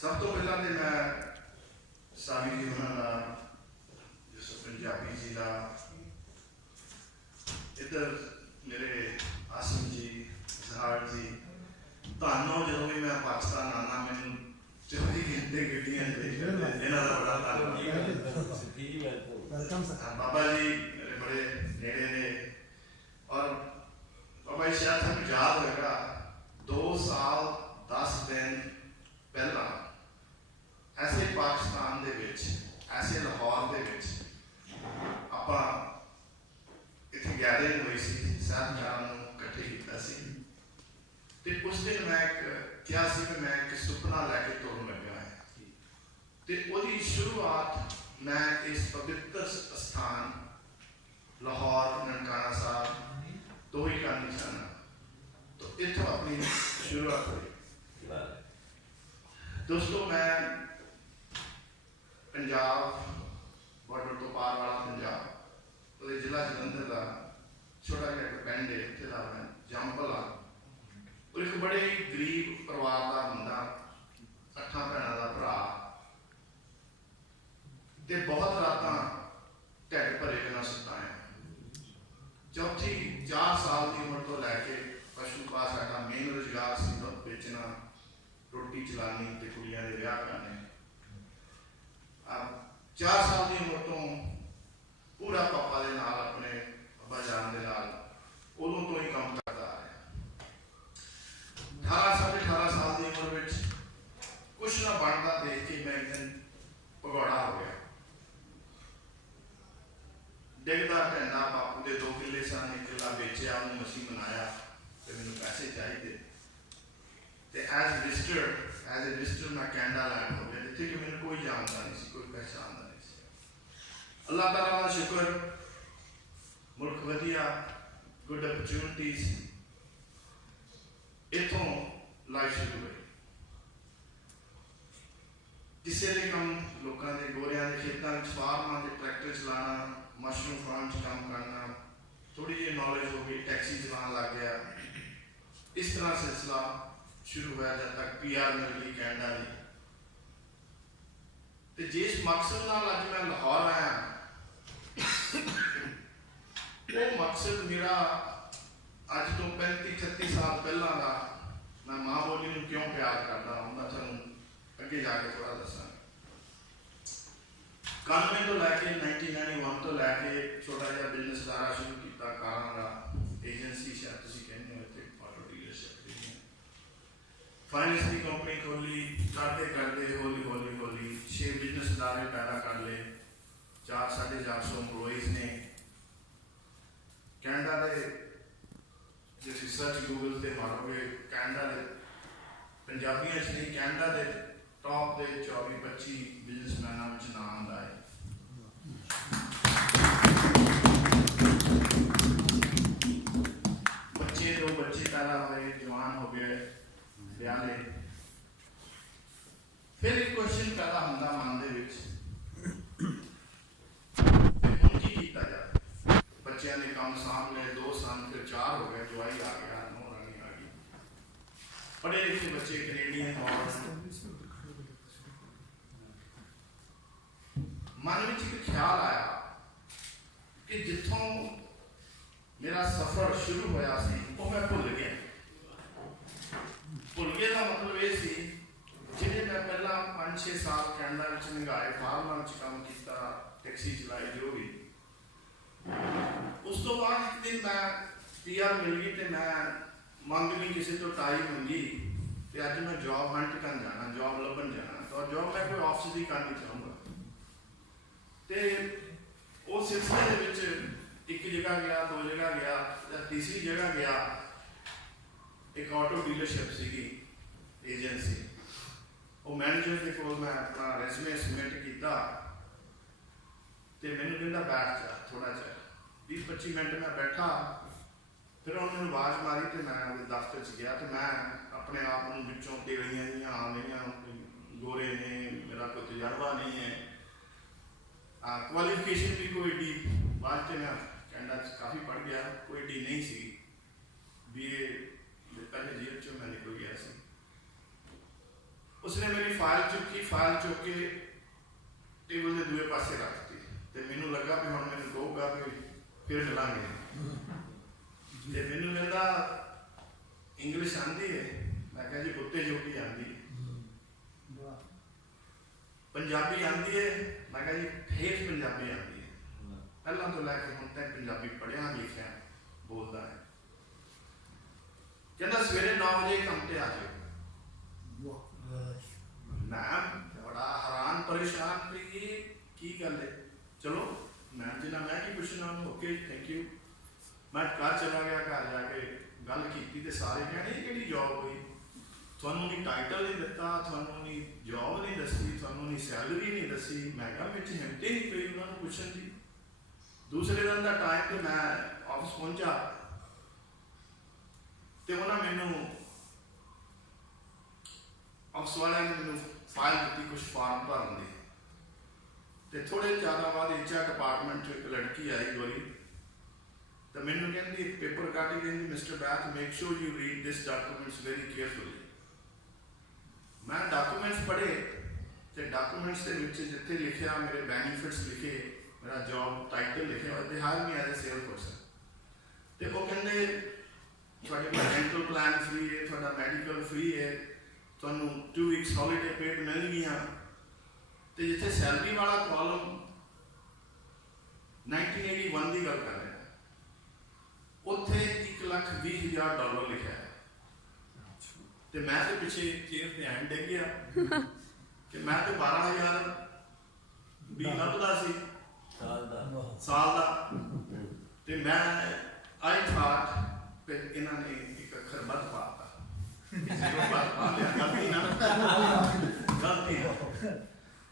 सब तो पहला तो मैं सामी जी उन्होंने जिस पंजाबी जी का इधर मेरे आसिम जी जहार जी तानो जो भी मैं पाकिस्तान आना मैंने 24 घंटे गड्डियां इन्हों का बड़ा धन्यवाद। बाबा जी मेरे बड़े नेड़े ने और बाबा जी शायद थोड़ा याद होगा 2 साल 10 दिन पहला ऐसे पाकिस्तान दे विच ऐसे लाहौर दे विच आपां इत्थे गैदरिंग हुई सी साहबजान इकट्ठे कीता सी ते उस दिन मैं क्या सी कि मैं एक सुपना लैके तुरन लगा है ते ओदी शुरुआत मैं इस पवित्र स्थान लाहौर ननकाना साहब तो ही करनी चाहना तो इत्थों अपनी शुरुआत हुई। दोस्तों मैं पंजाब बॉर्डर तो पार वाला पंजाब तो जिला जलंधर का छोटा जिहा एक पिंड है उत्थे दा मैं जंपल आ और एक बड़े गरीब परिवार का मुंडा 8 भैणां दा भरा ते बहुत रातां ढिड भरे बिना सुता है। चौथी 4 साल की उम्र तो लैके पशु पा साडा मेन रोजगार सी दुध बेचना रोटी चलानी ते कुड़ियां दे विआह करने। 4 साल की उम्र तो पूरा पापा दे नाल अपने अब्बा जान दे नाल उदों तो ही काम करता आ रहा। 18 साल की उम्र में कुछ ना बनता देख के मैं एक दिन भगौड़ा हो गया। डिगदा ढंडा बापू के 2 किले सन, 1 किला बेचिया उन्होंने मशीन बनाया तो मैंने पैसे चाहिए एज रजिस्टर्ड मैं कैनेडा लैंड हो गया जिथे कि मैंने कोई जानता नहीं सी, कोई पहचानता नहीं सी। अल्लाह ताला का शुक्र, मुल्क वधिया, गुड अपॉर्चुनिटीज, इतों लाइफ शुरू हुई। किसी ने कम लोगों के गोरिया के खेतों में फार्मां के ट्रैक्टर चलाना, मशरूम फार्म काम करना, थोड़ी जी नॉलेज हो गई, टैक्सी चलाना लग गया। इस तरह सिलसिला शुरू हुआ जब तक PR मिल गई कैनेडा की। तो जिस मकसद नाल अज मैं लाहौर आया वो मकसद मेरा अज तो 35-36 साल पहला का मैं माँ बोली में क्यों प्यार करता हूँ मैं थोड़ा अगे जाके थोड़ा दसा। 91 तो लैके 1991 तो लैके छोटा जहा बिजनेस अदारा शुरू किया कारां का एजेंसी शायद तुसीं कहंदे हो इत्थे ऑटो डीलरशिप दी फाइनेंस की कंपनी खोली। करते करते हौली हौली हौली 6 बिजनेस अदारे पैदा कर ले। 400-450 एम्प्लॉइज ने कैनेडा के जो रिसर्च गूगल से मारोगे कैनेडा के पंजाबियों से नहीं कैनेडा के टॉप के 24-25 बिजनेसमैनों में नाम आंदा है। बच्चे 2 बच्चे पैदा हुए, जवान हो गए, ब्याह ले। फिर एक क्वेश्चन पैदा होंदा मन दे विच हुण की कीता जाए। बच्चों ने काम सामभ ले, 2 सन, फिर 4 हो गए, जवाई आ गया, नौं रानी आ गई, पढ़े लिखे बच्चे कैनेडियन और मन में एक ख्याल आया कि जिथों मेरा सफर शुरू होया सी वो मैं भुल गया। भुल गया का मतलब ये सी जिन्हें मैं पहला 5-6 साल कैनेडा में निगाहे फार्मां में काम किया, टैक्सी चलाई, जो भी। उस तो बाद एक दिन मैं PR मिल गई तो मैं मंग ली किसी तो टाई मंगी तो अज मैं जॉब हंट कर जाना, जॉब लभन जाना। तो जॉब मैं कोई ऑफिस की करनी चाहूँगा तो उस सिलसिले में एक जगह गया, 2 जगह गया, तीसरी जगह गया एक ऑटो डीलरशिप सी एजेंसी। वो मैनेजर के कोल मैं अपना रेजमे सबमिट किया तो मैंने कहता बैठ जा थोड़ा चल। 20-25 मिनट मैं बैठा, फिर उन्होंने आवाज़ मारी तो मैं दफ्तर च गया तो मैं अपने आप विचों तेलियां जी आ गई, गोरे ने, मेरा कोई तजर्बा नहीं है, क्वालिफिकेशन भी कोई एडी बाद मैं कैनेडा काफ़ी पढ़ गया, कोई एडी नहीं सी। BA पहले जेल चो मैं निकल गया सी। उसने मेरी फाइल चुक के टेबल के दूए पासे रख दी तो मैनू लगा भी हम मैंने कहूगा भी फिर मिलांगे तो मैनू कहता इंग्लिश आती है मैं कहा जी कुत्ते जोगी आती है पंजाबी आती है मैं कहा जी ठेठ पंजाबी आती है पहला तो लैके हम तक पंजाबी पढ़िया लिखिया बोलता है कहता सवेरे 9 बजे काम पे आ जाओ मैं बड़ा हैरान परेशान भी ये की गल है चलो मैम जी ना मैं की पुछना ओके थैंक यू मैं घर चला गया घर जाके गल की तो सारे कहने कि जॉब हुई थानू नहीं टाइटल नहीं दिता थानू नहीं जॉब नहीं दसी थानू नहीं सैलरी नहीं दसी मैं कहा मेरे हिम्मत ही नहीं पई उन्होंने पुछण की दूसरे दिन का टाइम तो मैं ऑफिस पहुंचा तो उन्होंने मैनू ऑफिस वाले ने मैनू फाइल दी कुछ फॉर्म भरन दी तो थोड़े ज़्यादा बाद HR डिपार्टमेंट चो एक लड़की आई गोरी तो मैनू कहती एक पेपर काट के कहती mister Bath make sure you read this documents very carefully मैं डॉक्यूमेंट्स पढ़े तो डॉक्यूमेंट्स के विच जिथे लिखा मेरे बेनीफिट्स लिखे मेरा जॉब टाइटल लिखे they hire me as a sale person तो वो कहते थोड़े कोल डेंटल प्लान फ्री है थोड़ा मैडिकल फ्री है ਤੁਹਾਨੂੰ 2 weeks हॉलीडे पेड मिल गई तो जिथे सैलरी वाला कॉलम 1981 की गल कर रहे उत्थे $1,20,000 लिखा है तो मैं तो पिछे चेयर से हैंड डिग गया कि मैं तो 12,000 भी लभदा सी साल दा ते मैं आई थॉट कि इन्होंने एक अखर मत पाता गलती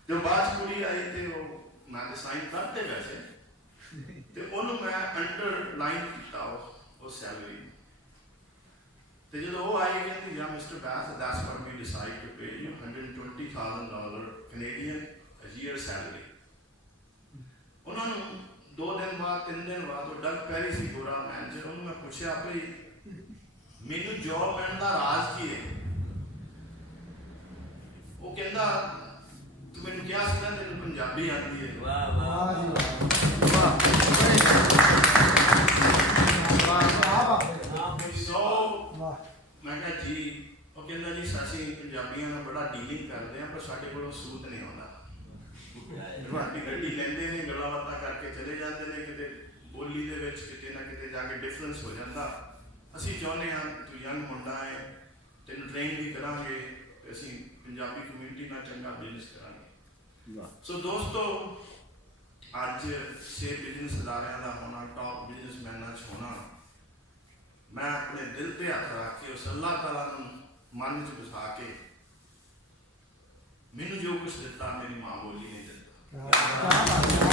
जो बाद कुड़ी आई तो मैं तो साइन करते वैसे तो उन्होंने मैं अंडरलाइन किया वो सैलरी तो जो वो आई कहती या mister Bath that's what we decide to pay you $120,000 Canadian a year salary उन्होंने 2 दिन बाद 3 दिन बाद वो डग पैरी सी पूरा मैनेजर उन्होंने मैं पूछा भाई मैनू जॉब मिलने का राज की है वो कहता तू मैनू क्या सीखा तेन पंजाबी आती है सो मैं कहा जी वो कहता जी असीं पंजाबियों नाल बड़ा डीलिंग करते हैं पर साडे कोलों सूत नहीं आउंदा रोटी गड्डी लैंदे ने गल्लां बातां करके चले जाते हैं किते बोली दे विच किते ना किते जाके डिफरेंस हो जाता असी चाहते हैं तू यंग मुंडा है तेन ट्रेन भी करांगे असी पंजाबी कम्यूनिटी नाल चंगा बिजनेस करांगे सो दोस्तों अज 6 बिजनेस अदारियां दा होना टॉप बिजनेसमैनां च होना मैं अपने दिल पे हथ रख के उस अल्लाह ताला नूं मन च बसा के मैनू जो कुछ दिता मेरी माँ बोली ने दिता